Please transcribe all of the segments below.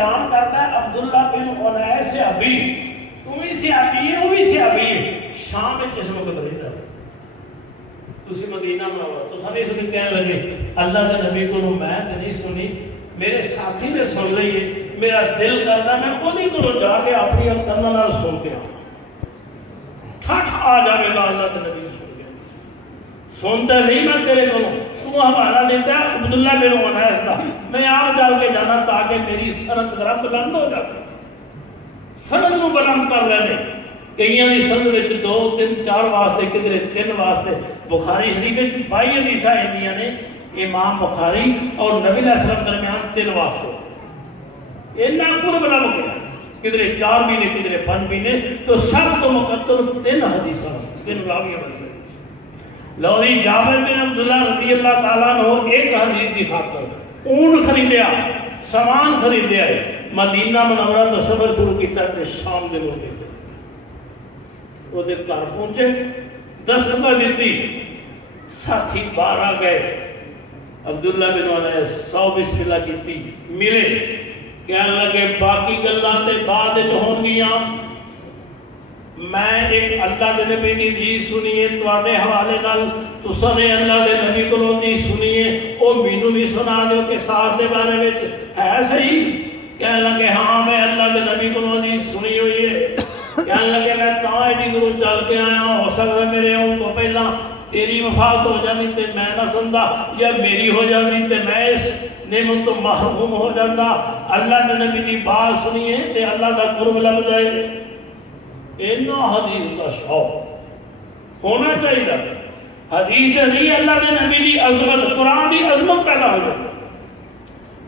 بیان کرتا ہے عبداللہ بن انیس صحابی، تم بھی صحابی ہے وہ بھی صحابی ہے، شام میں اس وقت رہتا ہے، تسی مدینہ منورہ تو سارے سنی کہنے لگے اللہ کے نبی کو میں تو نہیں سنی، میرے ساتھی نے سن رہی ہے، میرا دل کرنا میں انہیں کو جا کے اپنی کنوں نال سن کے ٹھٹ آ جائے گا اللہ کے نبی سن کے سنتا نہیں میں تیرے کو تو حوالہ دیتا ہے عبداللہ بن انیس کا، میں آپ چل کے جانا تاکہ میری سند ذرا بلند ہو جائے، سند کو بلند کر لینے کئیاں دی سند وچ 2 3 4 واسطے کدھر 3 واسطے بخاری شریف وچ 22 حدیثاں آندیاں نے امام بخاری اور نبی علیہ السلام درمیان 3 واسطے اتنا قرب لگ گیا، کدھر 4 بھی نے کدھر 5 بھی نے، تو سب تو مقدم 3 حدیثاں 3 راویاں بنی۔ لولی جابر بن عبداللہ رضی اللہ تعالیٰ عنہ ایک حدیث کی خاطر اونٹ خریدیا، سامان خریدیا ہے، مدینہ منورہ تو سفر شروع کیتا ہے شام دے لوگ تھے، وہ دے گھر پہنچے، دستک دیتی، ساتھی باہر آ گئے، عبداللہ بن انیس 100 بسم اللہ کیتی، ملے کہنے لگے باقی گلاں تے بعد وچ ہون گیاں، میں ایک اللہ دے نبی دی حدیث سنیے تواڈے حوالے نال، تساں نے اللہ دے نبی کولوں دی سنیے، او مینوں بھی سنا دیو کہ ساتھ دے بارے وچ ہے صحیح؟ کہنے لگے ہاں میں اللہ دے نبی کولوں دی سنی ہوئی ہے، کہنے لگے میں تاں ایڈی دور چل کے آیا ہوں، ہو سکتا ہے میرے اون تو پہلا تیری وفات ہو جانی تے میں نہ سندا، یا میری ہو جانی تے میں اس نعمت تو محروم ہو جاتا، اللہ دے نبی دی بات سنیے تے اللہ دا قرب لب جائے۔ اینا حدیث کا شوق ہونا چاہیے، حدیث نہیں اللہ کے نبی دی عظمت، قرآن دی عظمت پیدا ہو جائے۔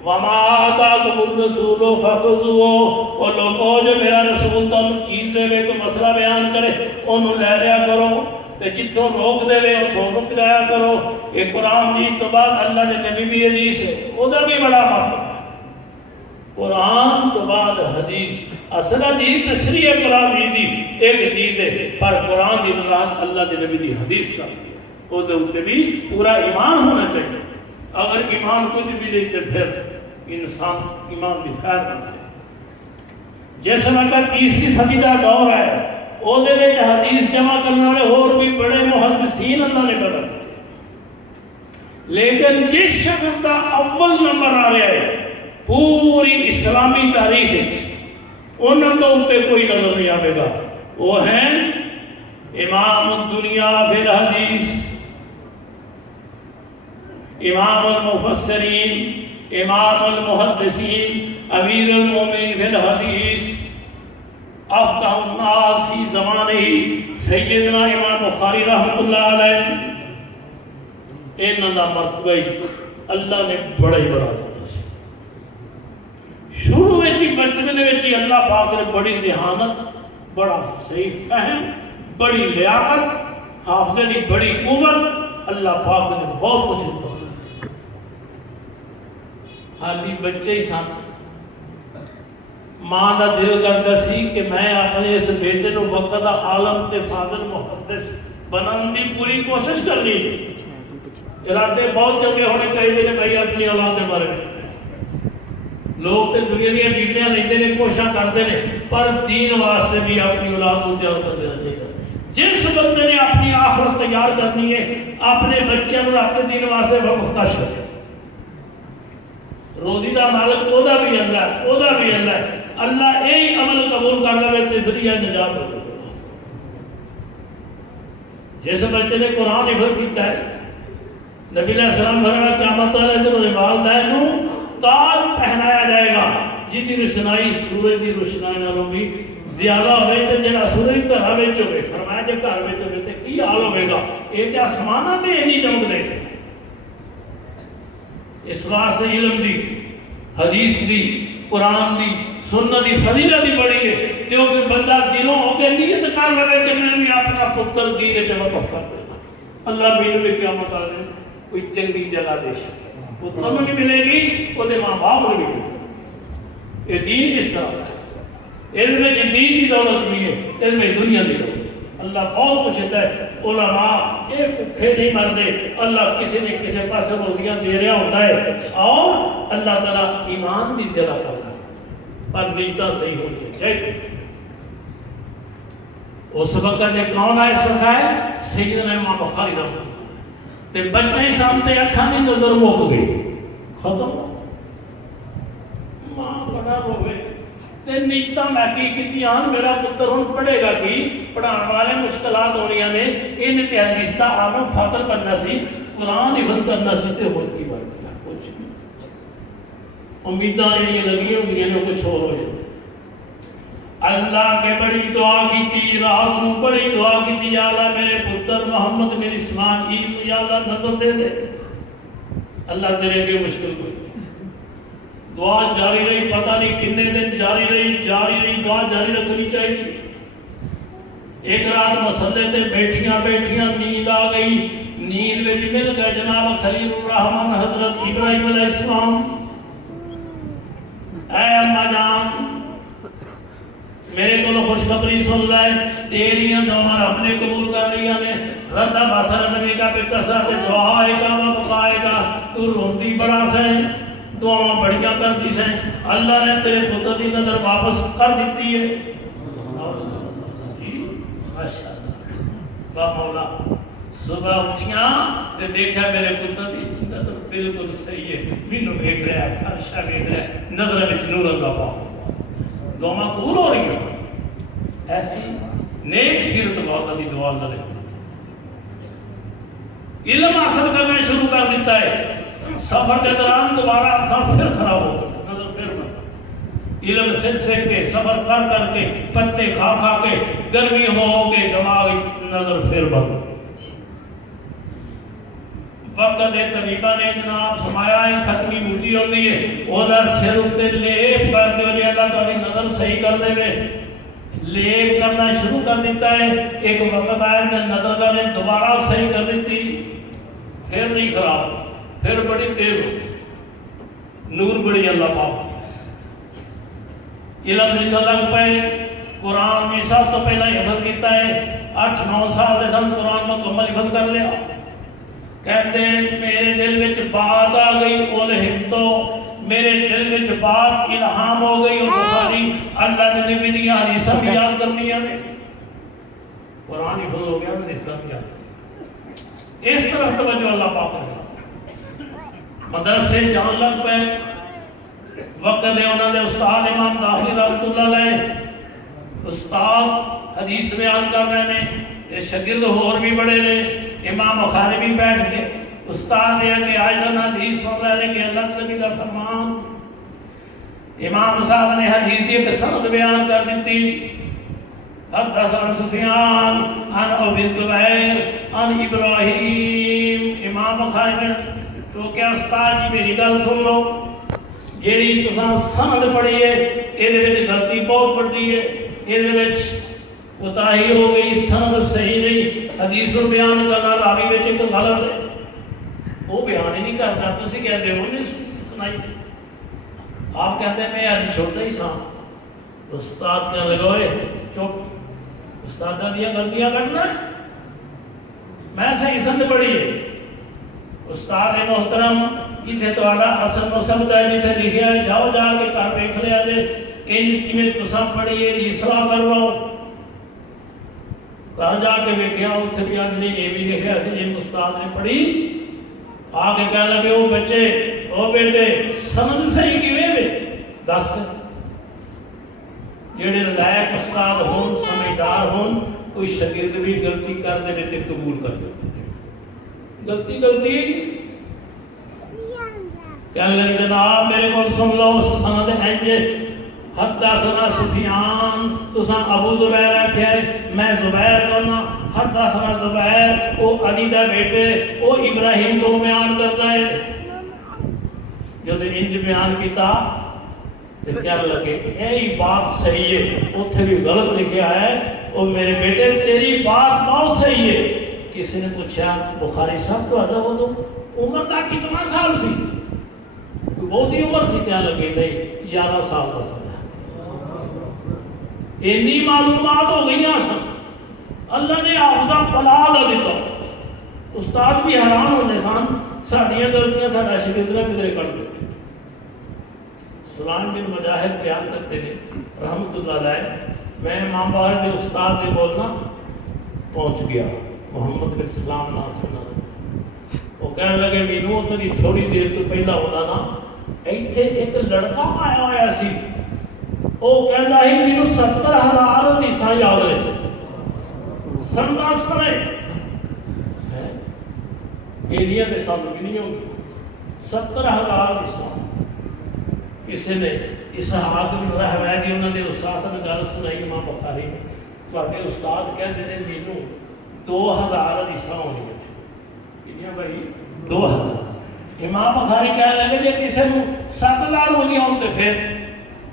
وَمَا آتَاكُمُ الرَّسُولُ فَخُذُوهُ، وہ لوگوں جو میرا رسول تم چیز دے وے کو مسئلہ بیان کرے انہوں لے لیا کرو، تے جتوں روک دے وے اتوں رک جایا کرو۔ یہ قرآن دی تو بعد اللہ کے نبی بھی حدیث ہے، ادھر بھی بڑا مرتبہ، قرآن تو بعد حدیث، اصل حدیث تشریح قرآن دی ایک چیز ہے، پر قرآن دی وضاحت اللہ کے نبی دی حدیث کا، وہ دے بھی پورا ایمان ہونا چاہیے، اگر ایمان کچھ بھی نہیں تو پھر انسان ایمان دی خیر کرتا ہے۔ جس وقت 30 صدی کا دور ہے، وہ دے وچ حدیث جمع کرنے والے اور بھی بڑے محدثین اللہ نے پیدا کیے، لیکن جس شخص کا اول نمبر آ رہا ہے پوری اسلامی تاریخ انہوں تو ان کوئی نظر نہیں آئے گا، وہ ہیں امام الدنیا فی الحدیث، امام المفسرین، امام المحدثین، امیر المومنین فی الحدیث، افقہ الناس فی زمانہ سیدنا امام بخاری رحمۃ اللہ علیہ، انہوں کا مرتبہ اللہ نے بڑا ہی بڑا دیتا۔ شروع وچ بچپن وچ اللہ پاک نے بڑی ذہانت، بڑا صحیح فہم، بڑی لیاقت، حافظے دی بڑی قوت، اللہ پاک نے بہت کچھ دیتا۔ حالی بچے ہی سن، ماں دا دل کرتا سی کہ میں اپنے اس بیٹے نو وقت عالم تے فاضل محدث بنان دی پوری کوشش کرنی، ارادے بہت چنگے ہونے چاہیے نے بھائی اپنی اولاد کے بارے میں۔ لوگ تے دنیا دیا ڈگریاں لیندے نے، کوشش کرتے ہیں، پر دین واسطے بھی اپنی اولاد کو تیار کر دینا چاہیے۔ جس بندے نے اپنی آخرت تیار کرنی ہے، اپنے بچوں کو رب دین واسطے وقف کر چھڈے۔ روزی دا مالک اودا بھی اللہ ہے، اودا بھی اللہ ہے، اللہ یہی عمل قبول کر لے تے ذریعہ نجات ہو جائے۔ جس بچے نے قرآن حفظ کیتا ہے، نبی علیہ السلام فرمایا قیامت والے دن والدین کو تاج پہنایا جائے گا، جس کی روشنائی سورج کی روشنائی نالوں بھی زیادہ ہوئے تے جڑا سورج گھر وچ ہوئے، فرمایا جے گھر وچ ہوئے تے کی حال ہوئے گا، یہ تے آسماناں تے نہیں چمک دے۔ اس واسطے علم دی، حدیث دی، قرآن دی، سنت دی فضیلت دی بڑی ہے، کیونکہ بندہ دلوں ہو کے نیت کر لے کہ میں بھی اپنا پتر دین وچ وقف کر دوں گا، اللہ مینوں بھی قیامت والے کوئی چنگی جگہ دے سکے، وہ تم نہیں ملے گی، وہ دے ماں باپ نہیں ملے گی۔ یہ دین اس طرح ہے، علم میں دین کی دولت بھی ہے، علم میں دنیا کی دولت۔ اللہ بہت کچھ ہوتا ہے، علماء یہ بھوکے نہیں مرتے، اللہ کسی نے کسی پاس روزیاں دے رہا ہوتا ہے، اور اللہ تعالیٰ ایمان بھی زیادہ کرتا ہے۔ پر نیتا صحیح ہونی چاہیے. اس وقت ایک کون آئے سکھائے سیدنا امام بخاری رحمہ اللہ تے بچے سامنے اکھاں دی نظر مک گئی ختم. ماں بڑا روے تے نیتا میں کی میرا پتر ہوں پڑھے گا کی پڑھان والے مشکلات ہونیاں نے ان تے حدیث دا عالم فاضل بننا سی قرآن حفظ کرنا سی تے خود کی بن گیا کچھ امیداں یہ لگی ہوندیاں نے کچھ اور ہو جائے. اللہ کے بڑی دعا کی تھی رات میں بڑی دعا کی تھی یا اللہ میرے پتر محمد میری اسماعیل یا اللہ نظر دے دے. اللہ تیرے کے مشکل کوئی دعا جاری رہی پتہ نہیں کتنے دن جاری رہی دعا جاری رکھنی چاہیے. ایک رات مسلے تے بیٹھیاں نیند آ گئی. نیند وچ مل گئے جناب خلیل الرحمن حضرت ابراہیم علیہ السلام. اے اماں جان میرے کو خوشخبری سن لائے تیریاں دعا رب نے قبول کر لیا نے. ردا بسر نبی کا پہ کثرت دعا آئے گا و بقائے گا. تو روندی بڑا سیں دعا بڑیاں کرتی سیں. اللہ نے تیرے پتر دی نظر واپس کر دیتی ہے. با مولا صبح اٹھیاں تے دیکھا میرے پتر دی نظر بالکل صحیح ہے. مینوں ویکھ رہا ہے فرشہ ویکھ رہا ہے نظر وچ نور اللہ پاک دعا قبول ہو رہی ہے. ایسی نیک سیرت مولا دی دعا اللہ نے علم حاصل کرنا شروع کر دیتا ہے. سفر کے دوران دوبارہ آنکھاں پھر خراب ہو گئی نظر پھر بند. علم سیکھ کے سفر کر کے پتے کھا کے گرمی ہو کے دماغ نظر پھر بند. وقت طبیبہ نے جناب سمایا ہے ختمی بوٹی ہوتی ہے اوہ سر اتے لیپ کر کے وجہ اللہ تعالی نظر صحیح کر دے میں لیپ کرنا شروع کر دیتا ہے. ایک وقت آیا کہ نظر کا نے دوبارہ صحیح کر دیتی پھر نہیں خراب پھر بڑی تیز ہو نور بڑی اللہ پاک. علم سیکھنے لگ پے قرآن بھی سب تو پہلا حفظ کیتا ہے. 8-9 سال دے سن قرآن مکمل حفظ کر لیا. کہتے میرے دل وچ بات آ گئی الہم تو میرے دل وچ بات الہام ہو گئی اور بخاری اللہ نے نبی دی حدیثاں بھی یاد کرنی ہے. قرآن حفظ ہو گیا حدیثاں بھی یاد کرنی. اس طرح توجہ اللہ پاک نے مدرسے جان لگ پے. وقت دے انہوں نے استاد امام داخلی رحمۃ اللہ علیہ استاد حدیث بیان کر رہے ہیں شاگرد اور بھی بڑے نے. امام بخاری بھی بیٹھ کے استاد دے کہ آج حدیث سن رہے ہیں کہ اللہ نبی کا فرمان. امام صاحب نے حدیث دی ایک سند بیان کر دیتی. حدثنا سفیان عن ابی زبیر عن ابراہیم. امام بخاری نے تو کیا استاد جی میری گل سن لو جیڑی تساں سند پڑھی ہے اے دے وچ غلطی بہت بڑی ہے. اے دے وچ کوتاہی ہو گئی سند صحیح نہیں. حدیث بیان کرنا راوی وچ ایک غلط ہے وہ بیان ہی نہیں کرتا. تسی کہتے ہو نہیں سنائی آپ کہتے ہیں میں ابھی چھوٹا ہی سا. استاد کہنے لگا ہوئے چپ استاد دیا غلطیاں کرنا میں صحیح سند پڑھی ہے. استاد محترم جتھے تہاڈا اصل مقصد ہے جتھے لکھیا ہے جاؤ جا کے گھر ویکھ لیا جے ان جویں تساں پڑھی ہے اصلاح کر لو. گھر جا کے ویکھیا اوتھے بھی اج نہیں یہ بھی لکھیا سی جے استاد نے پڑھی آ کے کہنے لگے او بچے او بیٹے سند صحیح کیویں وے دس. جڑے لائق استاد ہون سمجھدار ہون کوئی شاگرد بھی غلطی کر دے تے قبول کر دے. غلطی کہنے لگے جناب میرے کو سن لو سند انج حدثنا سفیان تساں ابو زبیر آکھیا ہے میں زبیر کہنا. حدثنا زبیر او علی دا بیٹے او ابراہیم کو بیان کرتا ہے. جب انج بیان کیتا تو کیا لگے یہی بات صحیح ہے اتنے بھی غلط لکھا ہے اور میرے بیٹے تیری بات بہت صحیح ہے. کسی نے پوچھا بخاری صاحب تو ادا ہو تو عمر کا کتنا سال سی بہت ہی عمر سی. کیا لگے نہیں 11 سال کا سال اینی معلومات ہو گئی سن. اللہ نے حافظہ پلا دیتا. استاد بھی حیران ہونے سن ساڈیاں غلطیاں ساڈا شاگرد کدھر کر دے. سلام بن مجاہد بیان کرتے ہیں رحمت اللہ علیہ، میں امام باہر کے استاد کے بولنا پہنچ گیا محمد بن سلام نام سننا، وہ کہنے لگے مینو تیری تھوڑی دیر تو پہلا ہونا نا ایتھے ایک لڑکا آیا ہوا سی، وہ کہندا ہے مینو 70,000 حدیثاں یاد نے، سندا سنے ایریا کے ساتھ بھی نہیں ہوگی 70,000 حدیثاں۔ کسی نے اسحاق بن راہویہ انہوں نے استاد نے گل سنائی امام بخاری نے، تواڈے استاد کہتے ہیں مینو 2,000 حدیثاں ہونی ہیں بھائی 2,000۔ امام بخاری کہنے لگے جی کسی کو 7,000 ہونی ہوں تو پھر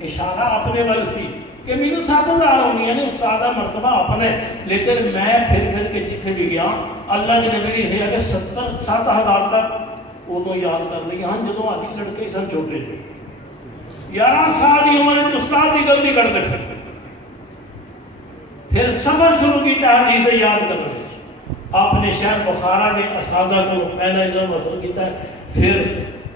اشارہ اپنے ول سی کہ مینو 7,000 ہونی ہے، استاد کا مرتبہ اپنے، لیکن میں پھر کے جتنے بھی گیا اللہ کے نبی نے کہ 7,000 تک ادو یاد کر لی ہاں جدو آدھی لڑکے سن چھوٹے تھے 11 سال کی عمر میں استاد کی غلطی کرتے پھر سفر شروع کیا حدیث یاد کرنے، آپ نے شہر بخارا کے اساتذہ کو پہلا علم حاصل کیا ہے، پھر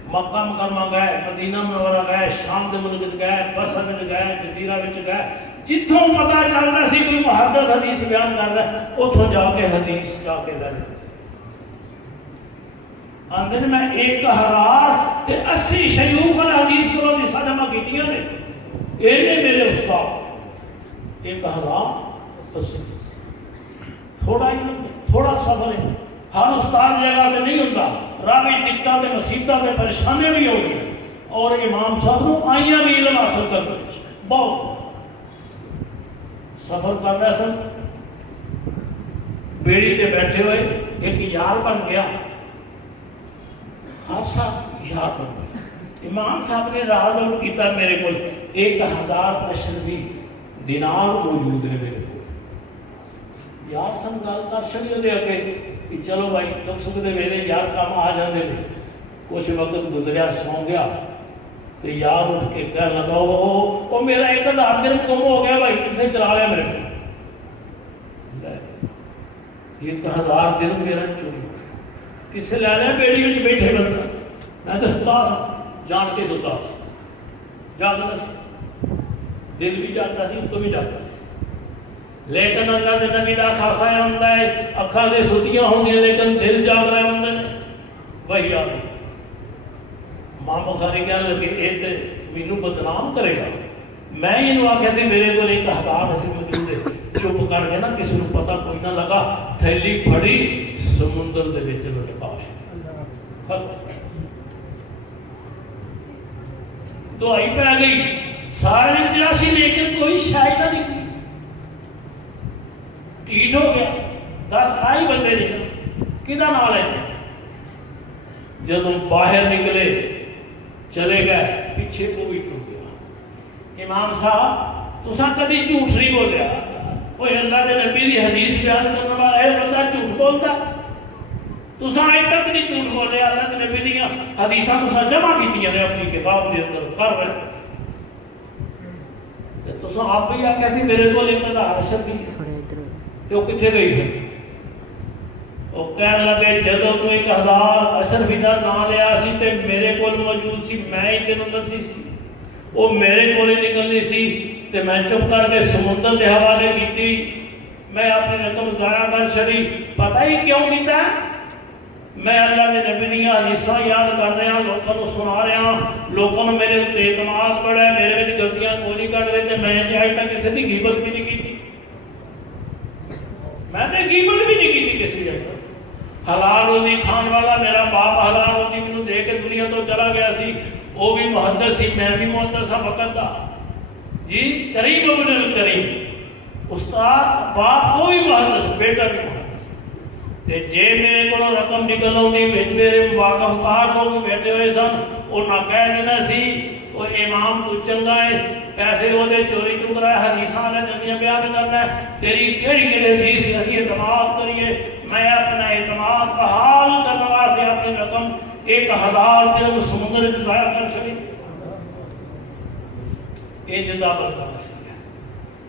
مکہ مکرمہ گئے، مدینہ منورہ گئے، شام کے ملک گئے، بصر میں گئے، جزیرہ میں گئے، جتوں پتہ چلتا سی کوئی محدث حدیث بیان کرتا ہے اتوں جا کے حدیث جا کے لے آندے نے میں 1,080 شیوخ الحدیث کو حدیثاں جمع کیتیاں نے، یہ میرے استاد 1,080 تھوڑا ہی نہیں، تھوڑا سفر ہے، ہر استاد جگہ تے نہیں ہوتا، راوی دقتاں تے مصیبتاں تے پریشانیاں بھی ہو گئی اور امام صاحب نو آئیاں بھی علم حاصل کر رہے بہت سفر کر رہے سن، بیڑی تے بیٹھے ہوئے ایک یار بن گیا، خاصا یار بن گیا، امام صاحب نے راز اور کیتا میرے کو 1,000 اشرفی دینار موجود ہے میرے کو، یار سن گل کر چھڑی دے کے کہ چلو بھائی دکھ سکھ دے ویلے یار کام آ جاندے نے، کچھ وقت گزریا سو گیا تو یار اٹھ کے کہنے لگا وہ میرا 1,000 درہم گم ہو گیا بھائی کسے چلا لیا میرے کو، 1,000 درہم میرا چوری کسے لے لیا، بیڑی وچ بیٹھے بندہ، میں تو ستا سا جان کے ستا سا، جاگتا سی دل بھی جاگتا سی تو بھی جاگتا سی، لیکن اللہ کے نبی دا خاصا ہوتا ہے اکھاں دے ستیاں ہوں گے لیکن دل جاگ رہے ہوں گے، وہی آ گئی ماں بخاری کہنے لگے یہ تو مینوں بدنام کرے گا، میں یہ آخیا سی میرے کو 1,000 ایسی موجود ہے، چپ کر کے نا کسی کو پتہ کوئی نہ لگا، تھیلی پھڑی سمندر دے وچ لٹکا دعائی پہ گئی سارے جراسی لیکن کوئی شاید نہیں ٹھیٹ ہو گیا، 10 آئی بندے نکل کدھا نہ لے جب باہر نکلے چلے گئے پیچھے کو بھی ٹوٹ گیا، امام صاحب تسا کدی جھوٹ نہیں بولیا، وہ اللہ کے نبی دی حدیث بیان کرنے والا ہے بندہ جھوٹ بولتا، تسا اج تک نہیں جھوٹ بولیا، اللہ کے نبی دی حدیثاں تسا جمع کیتیاں نے اپنی کتاب دے اندر کر رہے تسا آپ بھی آخیا سی میرے کو 1,000 اشرفی تو کتنے گئی تھی، وہ کہنے لگے جدو تو 1,000 اشرفی دا نام لیا سی تے میرے کول موجود سی، میں ہی تینوں دسی سی، وہ میرے کول ہی نکلنی سی تے میں چپ کر کے سمندر دے حوالے کیتی، میں اپنی رقم ضائع کر چھڑی، پتہ ہی کیوں کیتا ہے، میں اللہ کے نبی دیاں حدیثاں یاد کر رہا، لوگوں کو سنا رہا، لوگوں نے میرے تے اعتماد پڑا ہے، میرے وچ غلطیاں کوئی نہیں کر رہے تے میں اج تک کسی دی غیبت بھی نہیں کی، میں نے غیبت بھی نہیں کی کسی جگہ، حلال روزی کھان والا میرا باپ حلال روزی مینوں دے کے دنیا تو چلا گیا سی، وہ بھی محدث سی، میں بھی محدث ہاں وقت دا جی، کریم ابن الکریم استاد باپ وہ بھی محدث بیٹا بھی محدث، تے جے میرے کو رقم نکل آؤں وچ میرے واقف کار لوگ بیٹھے ہوئے سن، وہ نہ کہہ دینا سی وہ امام تو چنگا ہے پیسے وہ دے چوری کیوں کرا ہے، حدیثاں نے چنگیاں بیان کرنا ہے، تیری کیڑی حدیث اسی اعتماد کریے، میں اپنا اعتماد بحال کرنے واسطے اپنی رقم 1,000 درہم سمندر وچ ضائع کر چھڑی، یہ جدا بنتا ہے،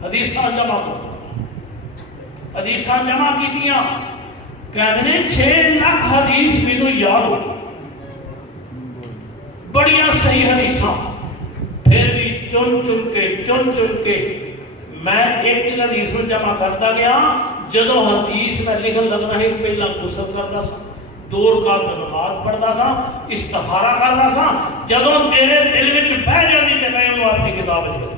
حدیثاں جمع کرو، حدیثاں جمع کیتیاں، کہنے 6 لاکھ حدیث مینوں یاد ہو، بڑیاں صحیح حدیثاں، پھر چن کے میں ایک حدیث میں جمع کرتا گیا. جدو حدیث میں لکھن لگنا ہے پہلا غسل کرتا سا, 2 رکعت نماز پڑھتا سا, استخارہ کرتا سا. جدو تیرے دل میں بہ جاتی کہ میں انہوں اپنی کتاب لکھی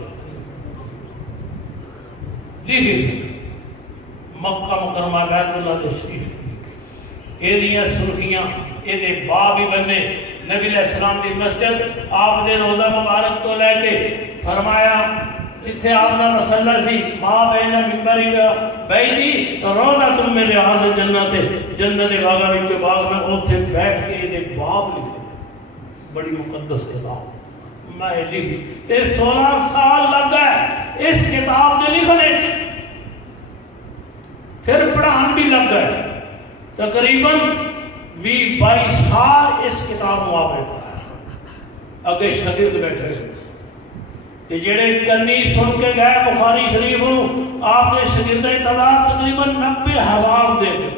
مکہ مکرمہ بیت اللہ شریف یہ سرخیاں یہ باب بھی بننے. نبی علیہ السلام کی مسجد آپ نے روزہ مبارک تو لے کے فرمایا جتھے آپ کا مسلح سی ماں بہن ممبری بیٹھی روزہ تم میرے حاضر جنت جنت باغا وچ باغ میں اوتھے بیٹھ کے یہ باب لکھے. بڑی مقدس کتاب میں لکھی تے 16 سال لگ گئے اس کتاب کے لکھنے, پھر پڑھان بھی لگ گئے. تقریباً 22 سال اس کتاب کو آپ نے پڑھا. اگے شاگرد بیٹھے کہ جڑے کنی سن کے گئے بخاری شریف آپ کے شاگردیں تعداد تقریباً 90,000 دے گئے.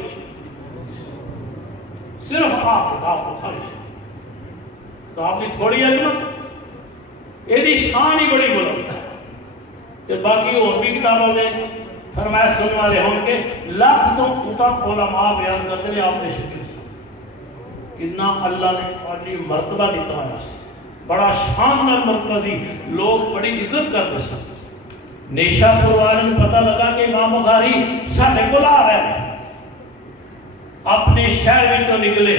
صرف آپ کتاب بخاری شریف تو آپ کی تھوڑی عظمت یہ شان ہی بڑی بلند ہے. تو باقی اور بھی کتابوں دے فرمایا سننے والے ہوں کے لاکھ تو اتنا علماء بیان کرتے ہیں آپ نے شکر کتنا اللہ نے عالی مرتبہ دیتا ہے. بڑا شاندار مرتبہ دی, لوگ بڑی عزت کرتے سن. نیشا پور والوں کو پتہ لگا کہ امام بخاری ساڈے کول آ رہے ہیں. اپنے شہر وچوں نکلے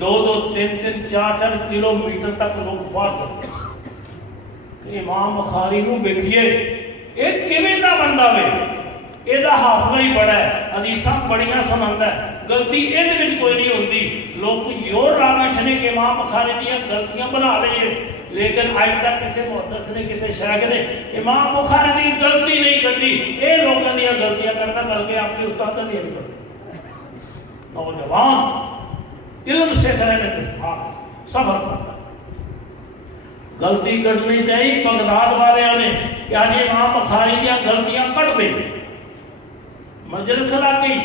2-2 3-3 4-4 کلومیٹر تک لوگ باہر چلتے. امام بخاری نو ویکھیے ایک کیویں دا بندہ وے, یہ حافظہ ہی بڑا ہے, حدیثاں بڑیاں سناندا ہے, غلطی یہ کوئی نہیں ہوتی. لوگ یور راہ بیٹھنے کے امام بخاری دیا غلطیاں بنا رہے ہیں, لیکن آج تک کسی محدث نے کسی شیخ نے امام بخاری دی غلطی نہیں کرتی. یہ لوگوں دیا غلطیاں کرنا بلکہ اپنی استاد نہیں کرتے. نوجوان علم سے کرنے صبر کرتا غلطی کرنی چاہیے. بغداد والے نے کہ آج امام بخاری دیا غلطیاں کٹ دیں. مجلس لگی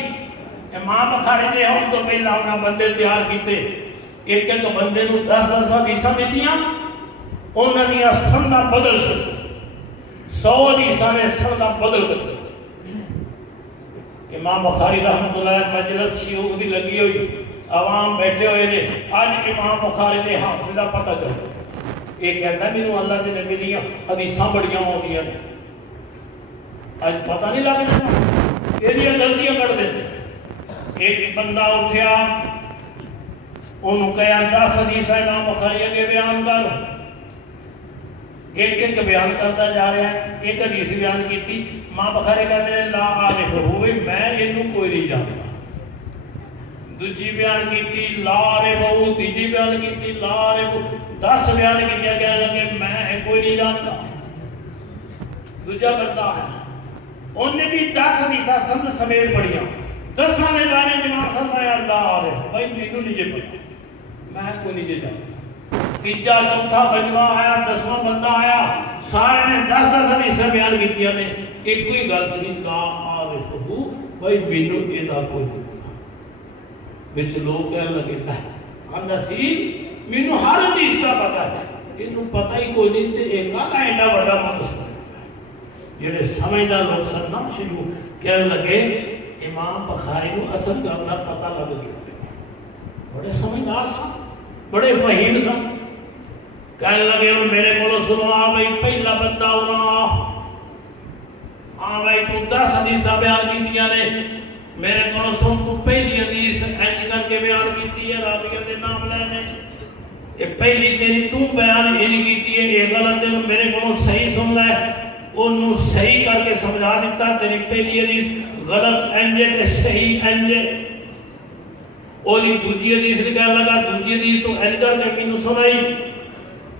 امام بخاری دے ہم تو پہلا انہاں بندے تیار کیتے, ایک ایک بندے نو 10-10 حدیثاں دتیاں, انہاں دیا سنداں بدل چکے. 100 حدیثاں نے سنداں بدل گئے. امام بخاری رحمۃ اللہ علیہ مجلس شیوخ دی لگی ہوئی, عوام بیٹھے ہوئے نے. آج امام بخاری دے حافظ دا پتہ چل یہ کہتا ہے مینوں اللہ دے نبی دیاں حدیثاں بڑیاں ہوندیاں نے. آج پتہ نہیں لگدا یہ غلطیاں کر دیتے. ایک بندہ اٹھیا انہوں کہا 10 حدیث امام بخاری کے بیان کر. ایک ایک بیان کرتا جا رہا ہے. ایک حدیث بیان کی ماں بخاری کہتے ہیں لا عارف ہوئے میں انہوں کوئی نہیں جانتا. دوجی بیان کی لا عارف ہو, تیجی بیان کی لا عارف, 10 بیان کی کہنے لگے میں کوئی نہیں جانتا. دوجا بندہ ہے انہیں بھی 10 حدیث سند سمیت پڑھیاں. 10 نے بارے جماعت فرمایا اللہ عارف بھائی مینوں نہیں جے پتا, میں کوئی نہیں جے جانتا. تیجا چوتھا پنجواں آیا, 10واں بندہ آیا, سارے نے 10 حدیث بیان کیتیاں نے. ایک کوئی گل سی لا عارف ہو بھائی مینوں ایدا کوئی نہیں پتا. وچ لوگ کہنے لگے آندا سی مینوں ہر حدیث دا پتہ ہے, اینوں پتہ ہی کوئی نہیں تے ایک آدھا ایڈا بڑا مقصد. جڑے سمجھدار لوگ سن نا شروع کہنے لگے امام بخاری کو اصل کرنا پتہ لگ گیا. بڑے سمجھدار سن, بڑے فہیم سن. کہنے لگے میرے کو سنو, آ بھائی پہلا بندہ ہونا, ہاں بھائی تو 10 حدیثاں بیان کیتیاں نے, میرے کو سن تو پہلی حدیث اینج کر کے بیان کیتی ہے, راویوں دے نام لینے. یہ پہلی تیری تو بیان اینج کیتی ہے, یہ غلط ہے, میرے کو صحیح سن لے. انہوں صحیح کر کے سمجھا دیتا تیری پہلی حدیث غلط انجے تے صحیح انجے. اولی دوجی حدیث نکال لگا, دوجی حدیث تو انج کر کے مینوں سنائی,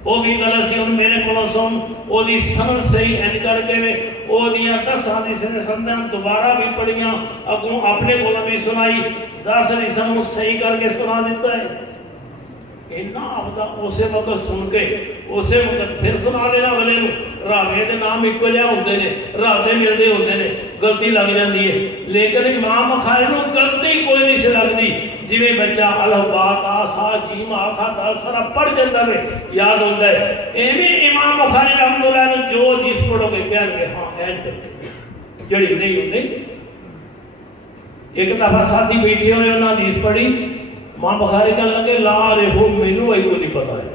وہ بھی غلط سی, ان میرے کو سن او دی سند صحیح انج کر کے او دیاں 10 حدیث نے سنداں دوبارہ بھی پڑھیاں, اگوں اپنے کو بھی سنائی, 10 حدیثاں نوں صحیح کر کے سنا دیتا ہے. اینا افضل اسے وقت سن کے اسے وقت پھر سنا دینا والے نوں. راوے دے نام ایک جہے ہوندے نے, راوے ملدے ہوندے نے, غلطی لگ جاندی ہے. لیکن امام بخاری نوں غلطی کوئی نہیں سی لگدی. جویں بچہ الف با تا سا جیم آکھا تا سارا پڑھ جاندا ہے یاد ہوندا ہے ایویں امام بخاری رحمۃ اللہ علیہ جو حدیث پڑھو گے کہن گے ہاں ایج کرتے جڑی نہیں ہوندی. ایک دفعہ ساتھی بیٹھے ہوئے انہاں حدیث پڑھی امام بخاری کہنے لگے لا عارفو مینوں وہی کو نہیں پتا ہے.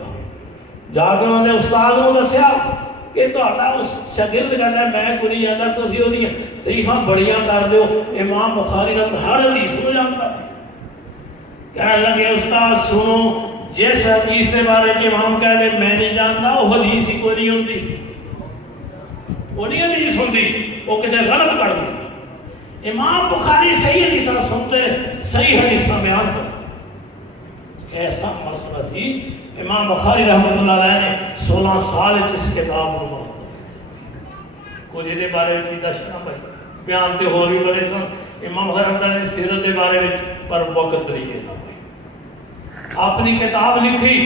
جا کے انہوں نے استاد کو دسیا کہ تہاڈا اس شاگرد کہندا میں کو نہیں جاندا تسی اودیاں تعریفاں بڑیاں کر دیو امام بخاری نے ہر حدیث کو جاندا ہے. کہنے لگے استاد سنو جس حدیث کے بارے میں امام کہہ دے میں نہیں جانتا وہ حدیث ہی کوئی نہیں ہوندی وہ نہیں حدیث ہوندی وہ کسی غلط کر دی. امام بخاری صحیح حدیث سنتے صحیح حدیث بیان کرتے ایسا مرتبہ سی. امام بخاری رحمۃ اللہ علیہ نے 16 سال اس کتاب کو کوئی یہ بارے میں دسنا بیان تے ہور بھی بڑے سن. امام بخاری رحمۃ اللہ نے سیرت کے بارے میں پر وقت طریقے اپنی کتاب لکھی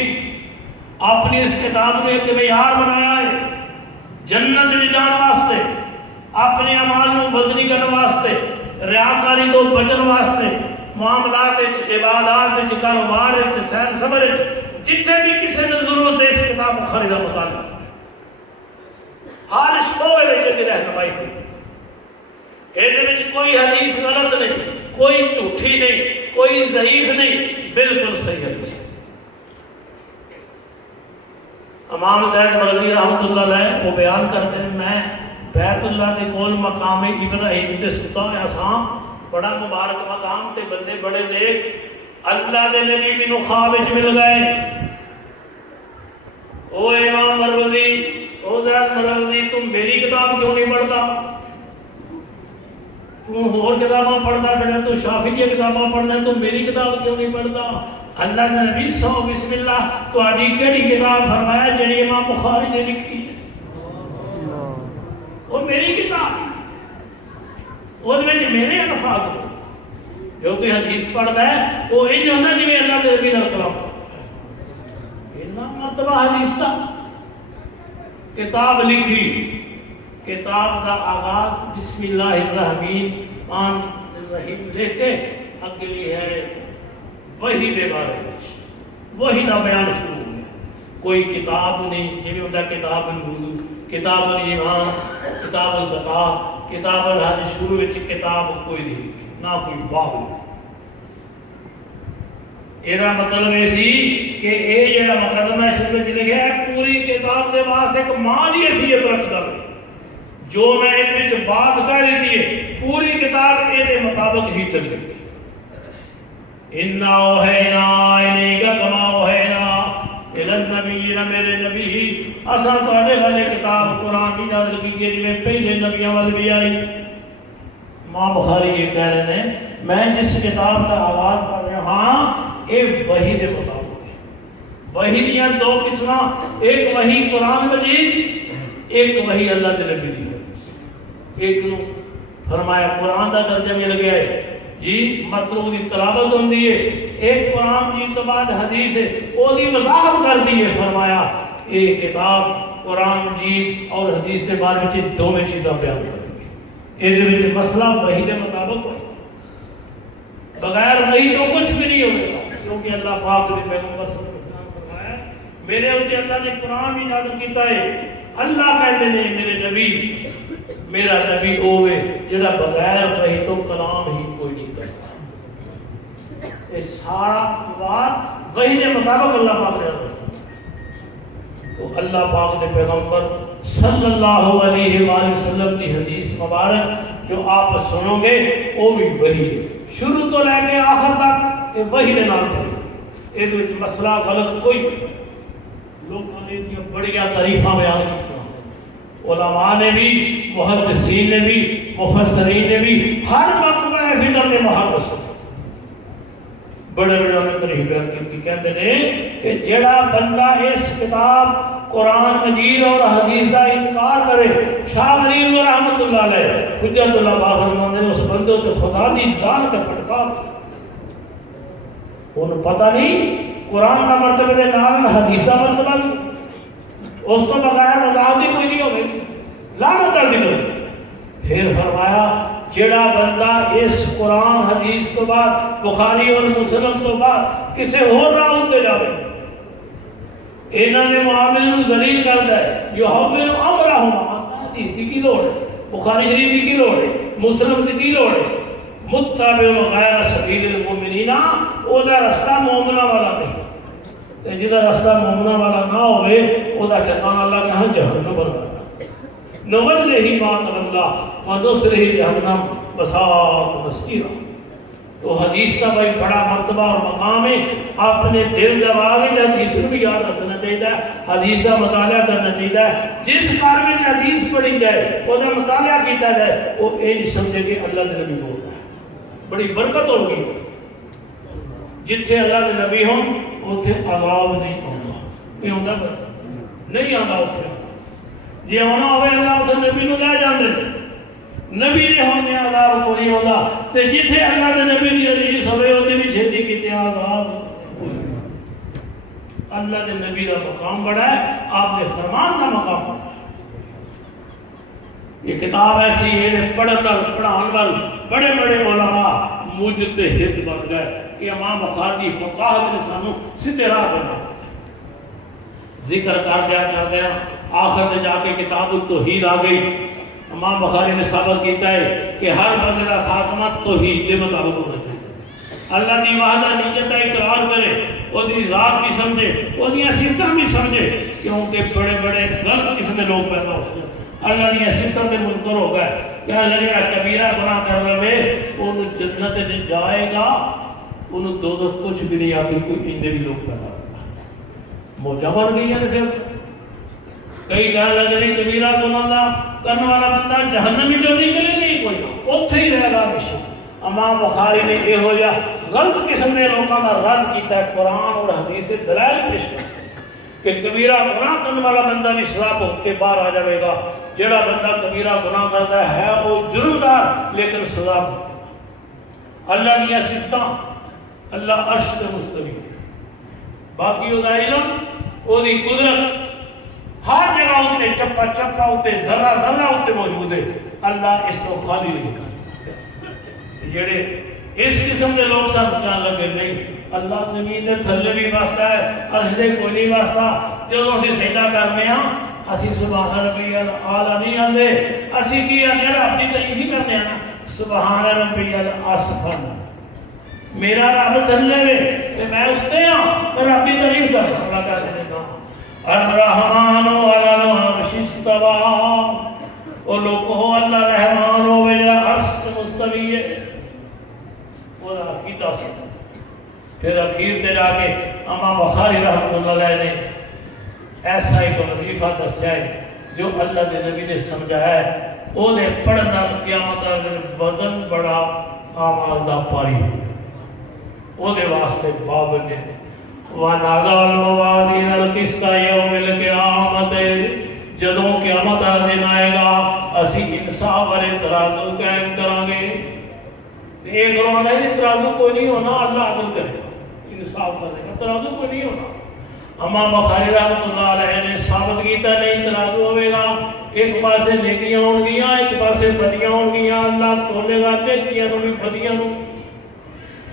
اپنی اس کتاب کو ایک معیار بنایا ہے جنت میں جان واسطے اپنے اعمال کو وزنی کرنے واسطے ریاکاری تو بچن واسطے معاملات عبادات کاروبار سیر صبر جتنے بھی کسی نے ضرورت ہے اس کتاب بخاری کا مطالعہ ہر شعبے میں رہنمائی ہوئی. یہ کوئی حدیث غلط نہیں کوئی جھوٹی نہیں کوئی ضعیف نہیں بالکل صحیح حدیث. امام زید مرضی رحمۃ اللہ علیہ وہ بیان کرتے ہیں میں بیت اللہ کے کول مقام ابراہیم تے ستا ہوا ساں بڑا مبارک مقام تے بندے بڑے نیک اللہ دے نبی مینوں خواب وچ مل گئے. او امام مروزی او زید مروزی تم میری کتاب کیوں نہیں پڑھتا تم اور کتاباں پڑھتا پھر تو شافعی کی کتاباں پڑھنا تو میری کتاب کیوں نہیں پڑھتا. اللہ نے نبی سو بسم اللہ تہاڈی کیڑی کتاب فرمایا جڑی امام بخاری نے لکھی وہ میری کتاب وہ میرے الفاظ جو کوئی حدیث پڑھتا ہے وہ یہ ہوتا جی اللہ کے نبی نال کلام مرتبہ حدیث کا کتاب لکھی. کتاب کا آغاز بسم اللہ الرحمن الرحیم لکھ کے اگلی ہے وحی دے بارے میں وحی کا بیان شروع ہو گیا. کوئی کتاب نہیں جی ہوتا کتاب الوضو کتاب الایمان کتاب الزکات کتاب الحج شروع وچ کتاب کوئی نہیں لکھی نہ کوئی باب نہیں. یہ مطلب یہ سی کہ یہ جڑا مقدمہ شروع وچ لکھا ہے پوری کتاب دے واسطے ایک مالی حیثیت رکھتا ہے. جو میں ایک بات کہہ دیتی ہے پوری کتاب یہ مطابق ہی چل گئی. اِنَّا أَوْحَيْنَا إِلَيْكَ كَمَا أَوْحَيْنَا إِلَى النَّبِيِّينَ میرے نبی اصل تواڈے والے کتاب قرآن کی نازل کی گئی جویں پہلے نبیوں وال بھی آئی. امام بخاری یہ کہہ رہے ہیں میں جس کتاب کا آغاز کر رہا ہاں یہ وحی دے مطابق وحی دیاں دو قسماں ایک وحی قرآن مجید ایک وحی اللہ کے نبی دی. ایک نو فرمایا قرآن کا درجہ مل گیا ہے جی مطلوب کی تلاوت ہوندی ہے. ایک قرآن جی تو بعد حدیث ہے وہ دی وضاحت کر دی ہے فرمایا ایک کتاب قرآن مجید اور حدیث کے بارے میں دونوں چیزاں بیان کریں گے. یہ مسئلہ وحی کے مطابق ہوئے بغیر وحی تو کچھ بھی نہیں ہوگا کیونکہ اللہ پاک نے پیغمبر صلی اللہ علیہ وسلم فرمایا میرے اوپر اللہ نے قرآن بھی نازل کیتا ہے. اللہ کہتے ہیں میرے نبی میرا نبی ہوئے جڑا بغیر وحی تو کلام ہی کوئی نہیں کرتا. یہ سارا بات وحی کے مطابق اللہ پاک نے تو اللہ پاک نے پیغمبر صلی اللہ علیہ وآلہ وسلم کی حدیث مبارک جو آپ سنو گے وہ بھی وحی ہے شروع تو لے کے آخر تک یہ وحی کے نام ہے. اس مسئلہ غلط کوئی لوگوں نے بڑیاں تعریفاں بیان کی علماء نے بھی محدثین نے بھی مفسرین نے بھی ہر مقبہ فکر نے محدث بڑے بڑے انہیں تعریف بیان کی کہتے ہیں کہ جڑا بندہ اس کتاب قرآن مجید اور حدیث کا انکار کرے شاہ ولی رحمۃ اللہ علیہ حجت اللہ باقر نے اس بندے سے خدا دی لعنت پھٹکا انہیں پتہ نہیں قرآن کا مرتبہ دے نال حدیث کا مرتبہ بھی اس تو بغیر وضاحت ہی کوئی نہیں ہوگی لعنت کا ذکر. پھر فرمایا جڑا بندہ اس قرآن حدیث تو بعد بخاری اور مسلم تو بعد کسی اور راہ تے جاوے انہاں نے معاملے نوں ذلیل کردا ہے جو حول امرہم حدیث کی لوڑ ہے بخاری شریف کی لوڑ ہے مسلم کی لوڑ ہے متبع غیر سبیل المؤمنین او دا رستہ مومناں والا نہیں تے جدا رستہ مومناں والا نہ ہوئے او دا ٹھکانہ اللہ کے ہاں جہنم بننا نوله ما تولى ونصره جہنم وساءت مصیرا تو حدیث کا بھائی بڑا مرتبہ اور مقام ہے اپنے دل دماغ وچ حدیث نوں بھی یاد رکھنا چاہیے حدیث کا مطالعہ کرنا چاہیے جس گھر وچ حدیث پڑھی جائے او دا مطالعہ کیتا جائے وہ انج سمجھے کہ اللہ دے نبی بول رہا ہے بڑی برکت ہوگی جتھے اللہ دے نبی ہوں اوتھے عذاب نہیں ہوندا کہ ہوندا نہیں آندا اوتھے جی ہونا ہوئے اللہ اتنے نبی نو لے جاندے نبی دے ہونے عذاب کو نہیں ہوتا تے جتھے اللہ دے نبی دی حدیث ہوئے ہوتے بھی چھتی کیتے عذاب اللہ دے نبی دا مقام بڑا ہے آپ نے فرمان دا مقام بڑا ہے یہ کتاب ایسی ہے پڑھان وال بڑے بڑے علماء مجتہد بن گئے کہ امام بخاری فقاہت نے سانو سیدھے راہ کرنا ذکر کر دیا آخر سے جا کے کتاب التوحید آ گئی امام بخاری نے ثابت کیتا ہے کہ ہر بندے کا خاتمہ توحید کے مطابق ہونا چاہیے اللہ کی وحدانیت کا اقرار کرے وہ دی ذات بھی سمجھے وہ دی صفتیں بھی سمجھے کیونکہ بڑے بڑے غلط قسم کے لوگ پیدا ہو سکتے اللہ دی صفتیں منکر ہو گئے کہ اللہ جڑا کبیرہ گناہ کر لے وہ جنت میں جائے گا انہوں دوزخ کچھ بھی نہیں آتی کوئی اندے بھی لوگ پیدا ہوگا موجہ بن گئی ہے پھر کئی کہنے لگے نہیں کبیرہ گناہ کرنے والا بندہ جہنم میں جو نکلے گی کوئی اوتھے ہی رہے گا ہمیشہ امام بخاری نے یہ ہو جا غلط قسم کے لوگوں کا رد کیتا ہے قرآن اور حدیث سے دلائل پیش کرتے کہ کبیرہ گناہ کرنے والا بندہ بھی سزا بھوگ کے باہر آ جائے گا جڑا بندہ کبیرہ گناہ کرتا ہے وہ جرمدار لیکن سزا اللہ کی صفتاں اللہ عرش پہ مستوی باقی وہ علم وہ قدرت ہر جگہ ہوتے چپا چپا ہوتے ذرہ ذرہ ہوتے موجود ہے اللہ اس کو خالی نہیں کرتا جڑے اس قسم کے لوگ سب جان لگے نہیں اللہ زمین دے تھلے بھی واسطہ ہے اصلے کوئی نہیں واسطہ جدوں اسی سجدہ کرنے ہاں اسی سبحان ربی الاعلی نہیں آندے اسی کی اگر اپنی تعریف ہی کرنے ہیں نا سبحان ربی الاسفل میرا رب تھلے وے تے میں اوتے ہاں میں رب کی تعریف کرتا اللہ کہتے ہیں الرحمن علی العرش استوى اور لوگوں اللہ رحمان ہوئے عرش مستوی ہے اور عقیدہ سے پھر اخیر تے جا کے امام بخاری رحمۃ اللہ علیہ نے ایسا ایک وظیفہ دسیا ہے جو اللہ کے نبی نے سمجھایا ہے وہ نے پڑھنا قیامت کا وزن بڑا اعمال دا پاری وہ دے واسطے باب نے وَنَضَعُ الْمَوَازِينَ الْقِسْطَ يَوْمَ الْقِيَامَةِ جدوں قیامت کا دن آئے گا اسی انصاف والے ترازو قائم کریں گے ایک روز ہے ترازو کوئی نہیں ہونا اللہ عدل کرے گا انصاف کرے گا ترازو کوئی نہیں ہونا امام بخاری رحمۃ اللہ علیہ نے ثابت کیتا نہیں ترازو ہوئے گا ایک پاسے نیکیاں ہون گیاں ایک پاسے بدیاں ہون گیاں اللہ تولے گا نیکیاں نوں بھی بدیاں نوں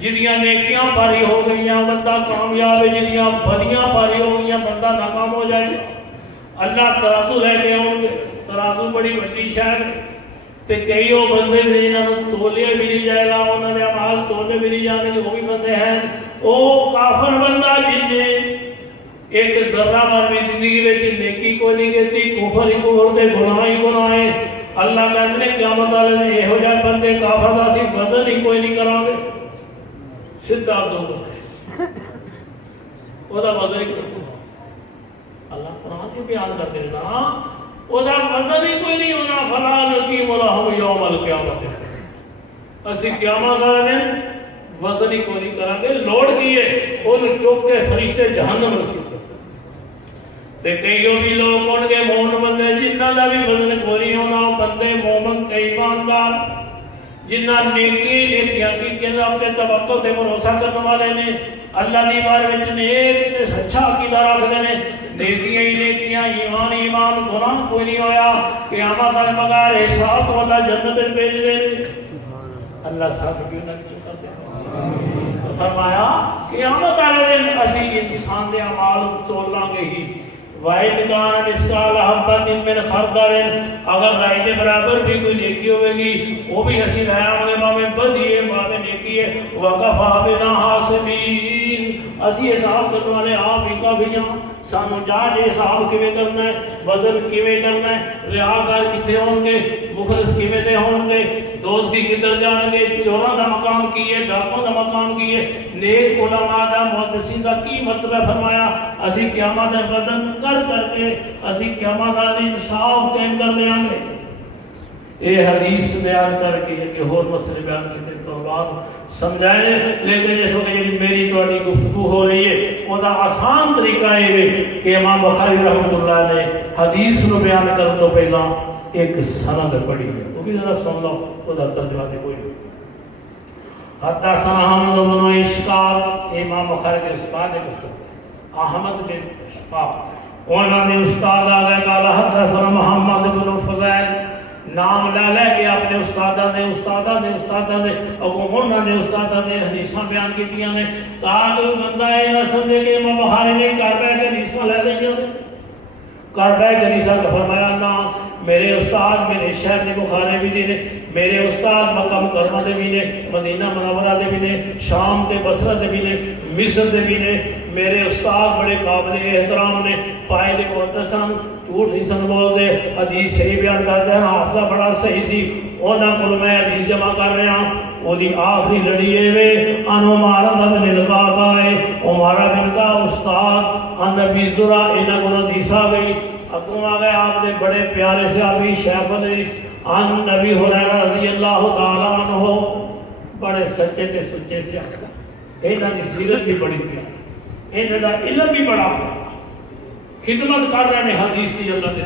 جدیاں نیکیاں پاری ہو گئیاں بندہ کامیاب ہے جدیاں بدیاں پاری ہو گئیاں بندہ ناکام ہو جائے اللہ ترازو لے کے آؤں گے ترازو بڑی بڑی شہر تے کئی وہ بندے بھی جنہوں تولے بھی نہیں جائے گا انہوں نے عمال تولے بھی نہیں جانے وہ بھی بندے ہیں وہ کافر بندہ جن نے ایک ذرہ بار بھی زندگی میں نیکی کو نہیں کہتی کفر ہی کو ہوتے گناہ ہی گناہ ہے اللہ کہتے ہیں قیامت والے نے یہ ہو جائے بندے کافر کا صرف وزن ہی کوئی نہیں کرا گے سدھا دو وہ دا وزن ہی کوئی اللہ قرآن کی بیان کرتے ہیں نا وہ دا وزن ہی کوئی نہیں ہونا فلا نقیم لہم یوم القیامت اسی قیامت والے دن وزن ہی کوئی نہیں کرا گے لوڑ کیے ان چوک کے فرشتے جہنم رسول تے کئی بھی لوگ ان کے مومن بندے جنہ دا بھی وزن کوئی نہیں ہونا بندے مومن تے ایماندار جنہ نیکیاں کی رب تے توکل تے بھروسہ کرنے والے نے اللہ دی بارے وچ نیک تے سچا عقیدہ رکھدے نے نیکیاں ہی نیکیاں ایمان ایمان قرآن کوئی نہیں ہویا قیامت والے بغیر حساب تو اللہ جنت وچ بھیج دے اللہ سب بھی انہوں نے کر دے. فرمایا قیامت والے دن اسی انسان دے اعمال تولیں گے ہی. وَإِنْ كَانَ مِثْقَالَ حَبَّةٍ مِّنْ خَرْدَلٍ اگر رائے کے برابر بھی کوئی نیکی ہوئے گی وہ بھی اسی لے آؤں گے باویں بدی ہے باویں نیکی ہے. وَكَفَىٰ بِنَا حَاسِبِينَ اسی حساب کرنے والے آپ ہی کافی ہیں. سانو جاج حساب کیویں کرنا ہے, وزن کیویں کرنا ہے, ریاکار کتنے ہون گے, مخلص کیویں دے ہون گے, دوست کی کدھر جان گے, چوراں دا مقام کی ہے, ڈاکوں دا مقام کی ہے, نیک علماء دا محدثین دا کی مرتبہ فرمایا. اسی قیامت دا وزن کر کر کے اسی قیامت دا انصاف قائم کر دیں گے. یہ حدیث بیان کر کے کہ اور مسئلے بیان کیتے تو بعد سمجھائے. لیکن اس وقت جی میری تواڈی گفتگو ہو رہی ہے وہ دا آسان طریقہ ہے کہ امام بخاری رحمۃ اللہ نے حدیث نو بیان کرنے تو پہلا ایک سند پڑھی ہے, وہ بھی ذرا سن لو, وہ دا ترجمہ تے کوئی نہیں. حدثنا حمد بن اشقاق امام بخاری کے استاد ہے گفتگو احمد بن اشقاق انہوں نے استاد آ گئے قال حدثنا محمد بن فضیل نام لے لے کے اپنے استاداں نے ابو ہررہ نے استاداں نے حدیثاں بیان کیتیاں نے تاکہ بندہ یہ نہ سمجھے کہ امام بخاری نے گھر بیٹھ کے حدیثاں لے لیں گے. گھر بیٹھ کے حدیثاں کا فرمایا نہ, میرے استاد میرے شہر نے بخاری بھی دی نے, میرے استاد مکہ مکرمہ دے بھی نے, مدینہ منورہ دے بھی نے, شام تے بصرہ دے بھی نے, مصر دے بھی نے. میرے استاد بڑے قابل احترام نے, پائے دے محدثاں جھوٹ نہیں سن بول دے, حدیث صحیح بیان کرتے ہیں, حافظہ بڑا صحیح سی. انہاں کول میں حدیث جمع کر رہا ہوں. وہ دی آخری لڑی ہے وے ان عمارہ بن القعقاع ہے, عمارہ بن کا استاد ان ابی زرع انہاں کول حدیث آ گئی. اگوں آ گئے آپ دے بڑے پیارے سے آبی شیخ حدیث ان نبی ہریرہ رضی اللہ تعالی عنہ, بڑے سچے تے سچے سے انہاں دی سیرت بھی بڑی پیاری, انہاں دا علم بھی بڑا پیارا, خدمت کر رہے ہیں حدیث کی اللہ دے.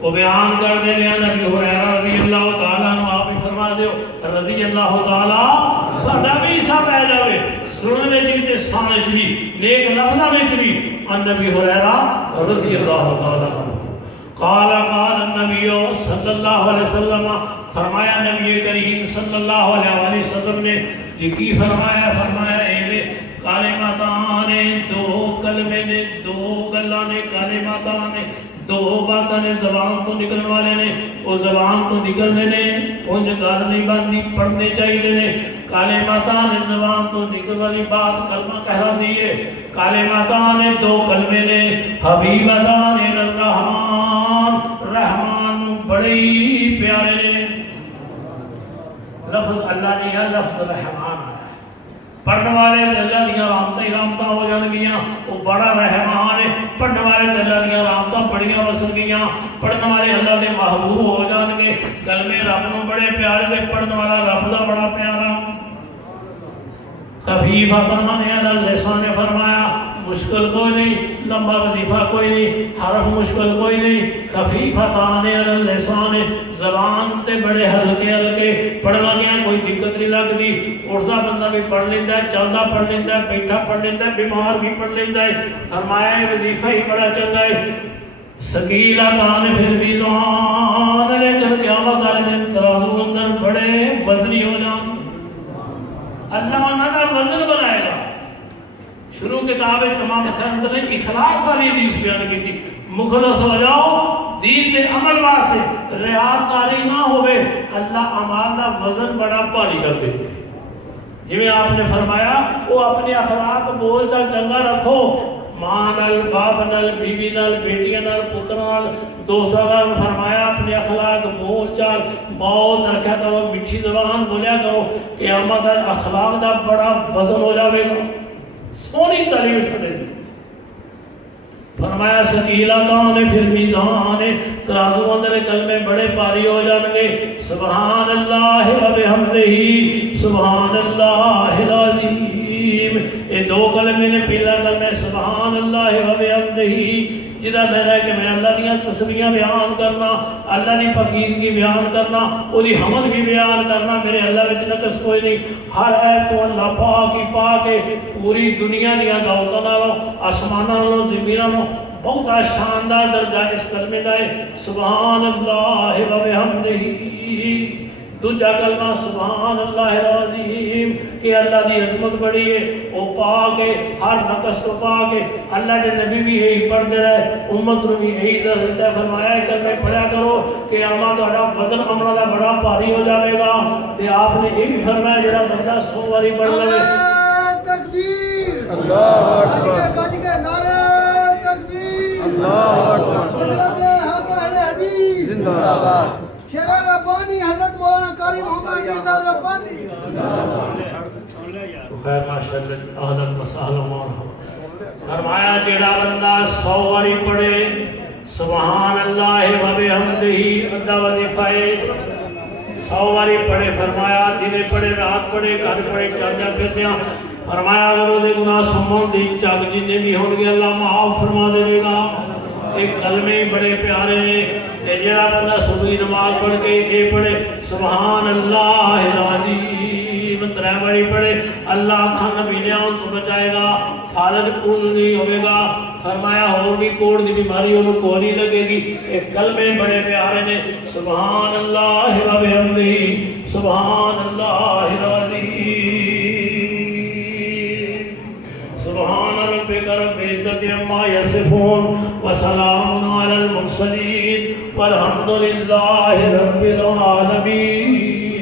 وہ بیان کر دے لیا نبی ہریرہ رضی اللہ تعالیٰ عنہ آپ ہی فرما دیو رضی اللہ تعالیٰ ساڈا بھی حصہ پہ جاوے سننے میں بھی تے سامنے بھی نیک لفظاں میں بھی. ان نبی ہریرہ رضی اللہ تعالیٰ عنہ قال النبی صلی اللہ علیہ وسلم فرمایا نبی کریم صلی اللہ علیہ وسلم نے کی فرمایا اے کلمتان دو کلمے نے, دو گلاں نے, کلمتان دو باتاں نے زبان تو نکلنے والے نے, وہ زبان تو نکلنے نے, انج گل نہیں بنتی پڑھنے چاہیے نے. کلمتان زبان تو نکل والی بات کلمہ کہلاتی ہے. کلمتان دو کلمے نے, حبیبتان الرحمن رحمان بڑے پیارے نے. لفظ اللہ نہیں ہے, لفظ رحمان ہے. پڑھنے والے اللہ دیاں رحمتاں ہو جان گیاں, وہ بڑا رحمان ہے. پڑھنے والے اللہ دیاں رحمتاں بڑیاں وسن گیاں, پڑھنے والے اللہ دے محبوب ہو جان گے. کلمے رب نو بڑے پیارے تے پڑھنے والا رب دا بڑا پیارا. خفیفتان علی اللسان نے فرمایا مشکل کوئی نہیں, لمبا وظیفہ کوئی نہیں, حرف مشکل کوئی نہیں. خفیفتان علی اللسان زبان تے بڑے ہلکے ہلکے, پڑھنا گیا کوئی دقت نہیں لگتی. اٹھتا بندہ بھی پڑھ لیتا ہے, چلتا پڑھ لیتا ہے, بیٹھا پڑھ لیتا ہے, بیمار بھی پڑھ لیتا ہے. فرمایا ہے وظیفہ ہی بڑا چنگا ہے. ثقیلتان فی المیزان لیکن قیامت والے دن ترازو اندر بڑے وزنی ہو جان. اللہ انہاں کا وزن بنائے گا. شروع کتاب امام حسن نے اخلاص والی حدیث بیان کی تھی, مخلص ہو جاؤ دین کے عمل واسطے, ریاکاری نہ ہوئے, اللہ اعمال کا وزن بڑا بھاری کر دے. جی آپ نے فرمایا وہ اپنے اخلاق بول چال چنگا رکھو, ماں نال, باپ نال, بیوی نال, بیٹیاں نال, پتر نال, دوستوں نال. فرمایا اپنے اخلاق بول چال موت رکھا کرو, میٹھی زبان بولیا کرو, قیامت اخلاق دا بڑا وزن ہو جاوے گا. سونی تعلیم سدے دی. فرمایا ثقیلتان فی المیزان ترازو اندر کلمے بڑے پاری ہو جان گے. سبحان اللہ و بحمدہ سبحان اللہ العظیم. یہ دو کلمے نے, پہلا کلمہ سبحان اللہ و بحمدہ جدا میں رہ کہ میں اللہ دیاں تسبیحاں بیان کرنا, اللہ دی پاکیزگی بیان کرنا, او دی حمد بھی بیان کرنا. میرے اللہ وچ نقص کوئی نہیں, ہر عیب تو اللہ پاک ہی پاک ہے. پوری دنیا دیاں دولتاں نالوں, آسماناں نالوں, زمیناں نالوں بہت شاندار درجہ اس کلمے دا ہے سبحان اللہ و بحمدہ. دوجا کلمہ سبحان اللہ العظیم کہ اللہ دی عظمت بڑی ہے، وہ پاک ہے ہر نقص تو پاک ہے۔ اللہ کے نبی بھی یہی پڑھتے رہے، امت نے بھی یہی دس فرمایا ہے کلمہ پڑھا کرو کہ اما تہاڈا وزن عمل دا بڑا بھاری ہو جائے گا۔ تے آپ نے یہ بھی فرمایا جڑا بندہ 100 باری پڑھ لے۔ تکبیر، اللہ اکبر، گاجی کے نعرہ تکبیر، اللہ اکبر، حضرت حق اہل حدیث زندہ باد، شیر ربانی حضرت مولانا قاری محمد رضا ربانی۔ خیر ماشاءاللہ، اہلاً وسہلاً مرحبا۔ فرمایا جڑا بندہ 100 باری پڑھے سبحان اللہ و بحمدہ ادا وظیفہ 100 باری پڑھے، فرمایا دن پڑھے رات پڑھے گھر پڑھے چلدیا پھردیا، فرمایا اگر وہ دے گناہ سمجھ دی چک جنے بھی ہون گے اللہ معاف فرما دے گا۔ ایک کلمے بڑے پیارے نے، جڑا بندہ صبح نماز پڑھ کے یہ پڑھے سبحان اللہ العظیم 3 باری پڑھے، اللہ کھانا پینے تو بچائے گا، فالج پول نہیں ہوئے گا۔ فرمایا اور بھی کوڑ دی بیماری انہوں کو نہیں لگے گی۔ ایک کلمے بڑے پیارے نے، سبحان اللہ و بحمدہ سبحان اللہ العظیم سبحان ربک رب العزت عما یصفون وسلام علی المرسلین والحمد للہ رب العالمین۔